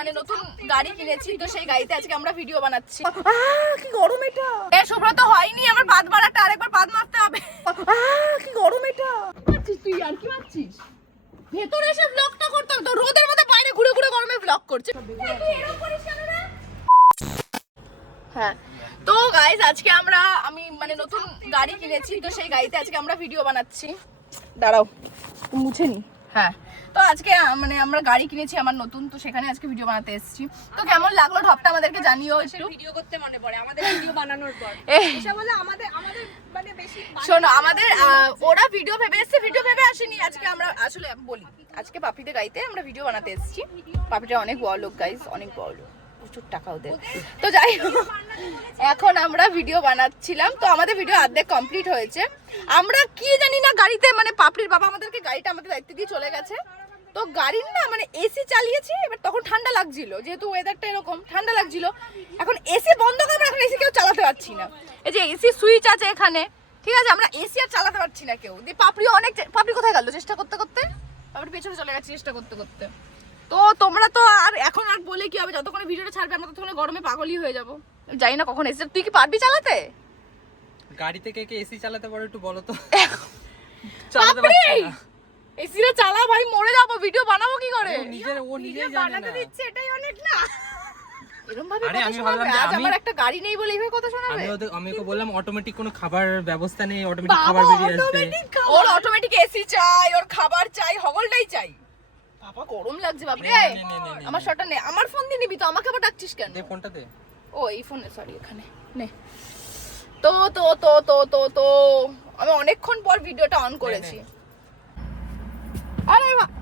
মানে নতুন গাড়ি কিনেছি, তো সেই গাড়িতে আজকে আমরা ভিডিও বানাচ্ছি। কি গরম এটা! সুব্রত হয়নি, আমার পাদ মারাটা আরেকবার পাদ মারতে হবে। কি গরম এটা! তুই আর কি মারছিস? ভেতরে এসে ব্লগটা করতে হবে তো, রোদের মধ্যে বাইরে ঘুরে ঘুরে গরমে ব্লগ করছে। হ্যাঁ তো গাইস আজকে আমি মানে নতুন গাড়ি কিনেছি, তো সেই গাড়িতে আজকে আমরা ভিডিও বানাচ্ছি। দাঁড়াও মুছে নি। হ্যাঁ তো আজকে মানে আমরা গাড়ি কিনেছি আমার নতুন, তো সেখানে আজকে ভিডিও বানাতে এসেছি। তো কেমন লাগলো ঢপটা আমাদেরকে জানিও একটু। ভিডিও করতে মনে পড়ে আমাদের ভিডিও বানানোর পর এসব বলে আমাদের মানে বেশি শোনো, আমাদের ওরা ভিডিও ভেবে এসেছে, ভিডিও ভেবে আসেনি। আজকে আমরা আসলে বলি, আজকে পাপিদের গাড়িতে আমরা ভিডিও বানাতে এসেছি। পাপিটা অনেক বড় লোক গাইস, অনেক বড় লোক, প্রচুর টাকা ওদের। তো যাই হোক, এখন আমরা ভিডিও বানাচ্ছিলাম, তো আমাদের ভিডিও অর্ধেক কমপ্লিট হয়েছে। আমরা কি জানি না গাড়িতে, মানে পাপড়ির বাবা আমাদেরকে গাড়িটা আমাদের দায়িত্ব দিয়ে চলে গেছে। তো গাড়ির না মানে এসি চালিয়েছি, এবার তখন ঠান্ডা লাগছিল, যেহেতু ওয়েদারটা এরকম ঠান্ডা লাগছিল। এখন এসি বন্ধ করে এখন এসি কেউ চালাতে পারছি না। এই যে এসি সুইচ আছে এখানে, ঠিক আছে, আমরা এসি আর চালাতে পারছি না কেউ। দিয়ে পাপড়ি কোথায় গেল চেষ্টা করতে করতে, পাপড়ি পেছনে চলে গেছে চেষ্টা করতে করতে। তো তোমরা তো আর এখন আর বলে কি হবে, যতক্ষণ ভিডিওটা ছাড়বে আমরা ততক্ষণ গরমে পাগলই হয়ে যাবো। জানি না কখন এসি। তুই কি পারবি চালাতে গাড়িতে? কে এসি চালাতে পারো একটু বলো তো। চালাতে পারছি না। এসিটা চালা ভাই, মরে যাবো, ভিডিও বানাবো কি করে? ও নিজেই জানে না। দিচ্ছে এটাই অনেক না। এরকম ভাবে কথা শোনাবে? আজ আমার একটা গাড়ি নেই বলে এইভাবে কথা শোনাবে? আমি ওকে বললাম অটোমেটিক কোনো খাবার ব্যবস্থা নেই, অটোমেটিক খাবার বেরিয়ে আসবে। ওর অটোমেটিক এসি চাই, ওর খাবার চাই, হগলটাই চাই। বাবা গরম লাগছে বাবা রে। আমার শটটা নে, আমার ফোন দিয়ে নিবি তো, আমাকে আবার ডাকছিস কেন? দে ফোনটা দে। ও এই ফোনে, সরি এখানে নে। তো তো তো তো তো তো আমি অনেকক্ষণ পর ভিডিওটা অন করেছি।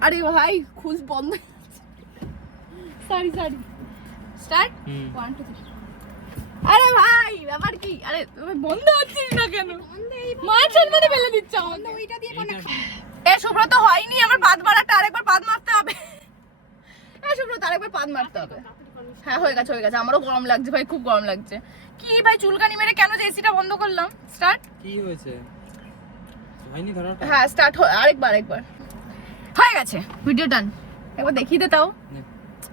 আরে ভাই খুশ বন্ধ। Sorry start 1 2 3। আরে ভাই ব্যাপার কি? আরে তুমি বন্ধ হচ্ছিস না কেন? মাছের মধ্যে ফেলে দিচ্ছ আমাকে। ওইটা দিয়ে কোন সুব্রত হয়নি, আমার পাদ মারাটা আরেকবার পাদ মারতে হবে। সুব্রত আরেকবার পাদ মারতে হবে। হ্যাঁ হয়ে গেছে। আমারও গরম লাগছে ভাই, খুব গরম লাগছে। কি ভাই চুলকানি মেরে কেন যে এসিটা বন্ধ করলাম? স্টার্ট। কি হয়েছে? হয়নি ধরাটা? হ্যাঁ স্টার্ট আরেকবার হয়ে গেছে। ভিডিও ডান। একবার দেখিয়ে দে তাও।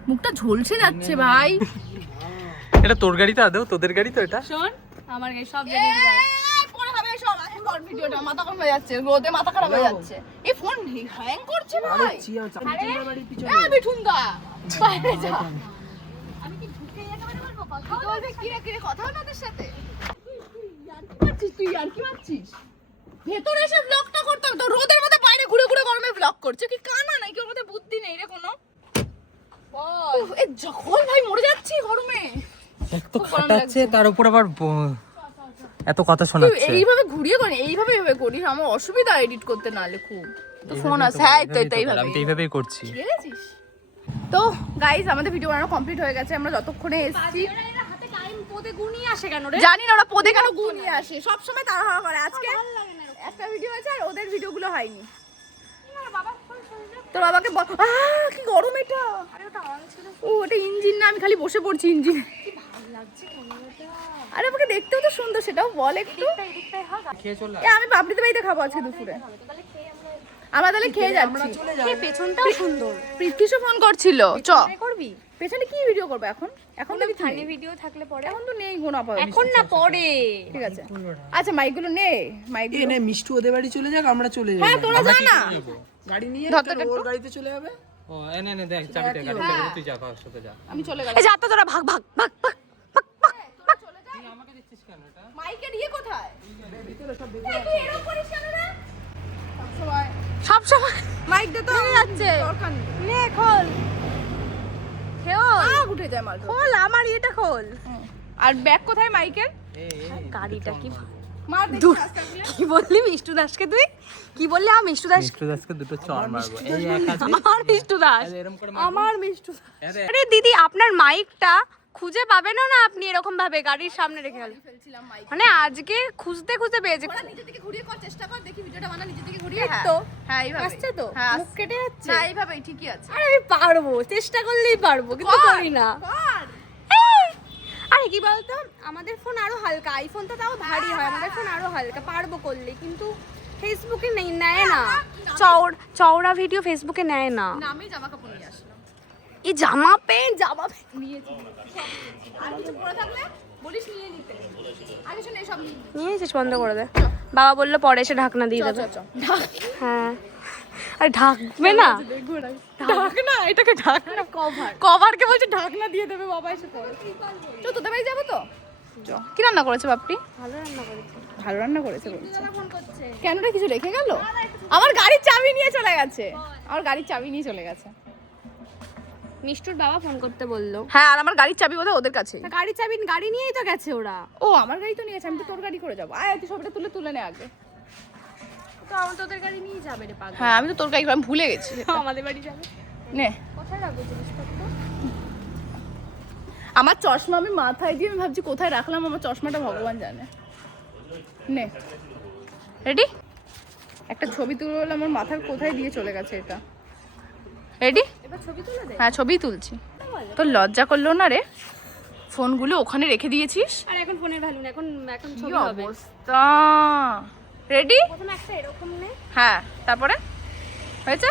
মুখটা ঝলসে যাচ্ছে ভাই। এটা তোর গাড়ি তো? আদৌ তোদের গাড়ি তো এটা? শোন আমার এই সব জানি না। পরে হবে সব। এখন কর ভিডিওটা, মাথা খারাপ হয়ে যাচ্ছে, রোদে মাথা খারাপ হয়ে যাচ্ছে। এই ফোন হ্যাং করছে ভাই। আরে বিঠুনদা বাইরে যা। আমি কি ঢুকে একেবারে বলবো কথা বলবে? কি রে কথা না ওদের সাথে? তুই আর কি মারছিস? ভেতরে এসে ব্লগটা করতে হবে তো, রোদের মধ্যে বাইরে ঘুরে ঘুরে গরমে ব্লগ করছে। কি কানা নাকি? ওর মধ্যে বুদ্ধি নেই রে কোনো। এই যখন ভাই মরে যাচ্ছি গরমে। এত খাটাচ্ছে, তার উপর আবার এত কথা শোনাচ্ছে। এইভাবে ঘুরিয়ে করি, এইভাবে করিস, আমার অসুবিধা এডিট করতে, নালে খুব। তো ফোন আছে, হ্যাঁ এইভাবেই করছি। বুঝেছিস? তো গাইস আমাদের ভিডিও বানানো কমপ্লিট হয়ে গেছে। আমরা যতক্ষণে এসেছি হাতে টাইম পোদে গুনিয়ে আসে কেন রে? জানি না ওরা পদে কেন গুনিয়ে আসে, সব সময় তাড়াহুড়ো করে। আজকে একটা ভিডিও আছে আর ওদের ভিডিওগুলো হয়নি। তোর বাবাকে কি গরম এটা! ওটা ইঞ্জিন না, আমি খালি বসে পড়ছি ইঞ্জিন। আরে আমাকে দেখতেও তো সুন্দর, সেটাও বল একটু। আমি পাপড়িতে বাড়িতে খাবো আজকে দুপুরে। আমরা তাহলে খেয়ে যাচ্ছি। পেছনটাও সুন্দর। প্রীতিশও ফোন করছিল, চ করবি? পেছনে কি ভিডিও করবো এখন? এখন তো ফানি ভিডিও থাকলে পরে। এখন তো নেই কোনো আপাতত। এখন না পরে। ঠিক আছে আচ্ছা মাইকগুলো নে, মাইকগুলো এনে মিষ্টু ওদের বাড়ি চলে যাক, আমরা চলে যাই। হ্যাঁ তোরা যা না, গাড়ি নিয়ে ওর গাড়িতে চলে যাবে। ও এনে দেখ চাবিটা, গাড়ি তুই যা, কার সাথে যা। আমি চলে গেলাম। এই যা তো তোরা ভাগ চলে যাই। আমাকে দিচ্ছিস কেন এটা? মাইকের ইয়ে কোথায়? এরকম করিস কেন রে? সব সময় মাইক দে তো, যাচ্ছে দরকার নেই। নে খোল। আগ উঠে যায় মাল। খোল আমার এটা খোল। আর ব্যাগ কোথায় মাইকের? গাড়িটা কি মার দেখি রাস্তাগুলো। কি বললি মিষ্টু দাসকে? তুই কি বললি? আমি মিষ্টু দাস, মিষ্টু দাসকে দুটো চড় মারবো। এই এক হাতে আমার মিষ্টু দাস, এরকম করে আমার মিষ্টু দাস। আরে দিদি আপনার মাইকটা খুঁজে পাবেন না আপনি এরকম ভাবে গাড়ির সামনে রেখে গেলেন। ফেলছিলাম মাইক। মানে আজকে খুঁজতে পেয়েছে। ওরা নিজে থেকে ঘুরিয়ে কর, চেষ্টা কর, দেখি ভিডিওটা বানা নিজে থেকে ঘুরিয়ে। তো হ্যাঁ এইভাবে আসছে তো, হ্যাঁ মুখ কেটে যাচ্ছে। না এইভাবেই ঠিকই আছে। আরে আমি পারবো, চেষ্টা করলেই পারবো, কিন্তু করি না। কর। আরে কি বলতো, আমাদের ফোন আরো হালকা, আইফোন তো তাও ভারী হয়, আমাদের ফোন আরো হালকা, পারবো করলে, কিন্তু ফেসবুকে নেয় না। চওড়া ভিডিও ফেসবুকে নেয় না। না আমি জামা কাপড় নিয়ে আসলাম। এই জামা প্যান্ট নিয়েছি। আর কিছু পরে থাকলে বলিস নিয়ে নিতে। আগে শোন এসব নিয়ে নি। নিয়েছিস, বন্ধ করে দে। বাবা বললো পরে এসে ঢাকনা দিয়ে দেবে। হ্যাঁ, আর ঢাকবে না, ঢাকনা, এটাকে ঢাকনা কভারকে বলছে ঢাকনা দিয়ে দেবে বাবা এসে পরে। তো তোদের বাড়ি যাবো তো? কি রান্না করেছে বাপি? ভালো রান্না করেছে। ভালো রান্না করেছে বলছে। ফোন করছে। কেন রে, কিছু রেখে গেল? আমার গাড়ির চাবি নিয়ে চলে গেছে। আমার গাড়ির চাবি নিয়ে চলে গেছে। মিষ্টুর বাবা ফোন করতে বললো। হ্যাঁ, আর আমার গাড়ির চাবি বোধহয় ওদের কাছে। তা গাড়ি চাবি, গাড়ি নিয়েই তো গেছে ওরা। ও আমার গাড়ি তো নিয়ে গেছে, আমি তো তোর গাড়ি করে যাবো। আয় তুই সবটা তুলে নে আগে। তো আমার তোদের গাড়ি নিয়ে যাবে রে পাগল। হ্যাঁ, আমি তো তোর গাড়ি আমি ভুলে গেছি। আমাদের বাড়ি যাবে। নে কোথায় রাখবো জিনিসপত্র? আমার চশমা আমি মাথায় দিয়ে আমি ভাবছি কোথায় রাখলাম, আমার চশমাটা ভগবান জানে। নে রেডি, একটা ছবি তুলে বলে আমার মাথার কোথায় দিয়ে চলে গেছে এটা। রেডি? এবার ছবি তুলে দে। হ্যাঁ, ছবিই তুলছি। তোর লজ্জা করলো না রে? ফোনগুলো ওখানে রেখে দিয়েছিস। আর এখন ফোনের ভ্যালু না, এখন এখন কি ছবি হবে। অবস্থা। রেডি? প্রথমে একটা এরকম নে। হ্যাঁ, তারপরে হয়েছে।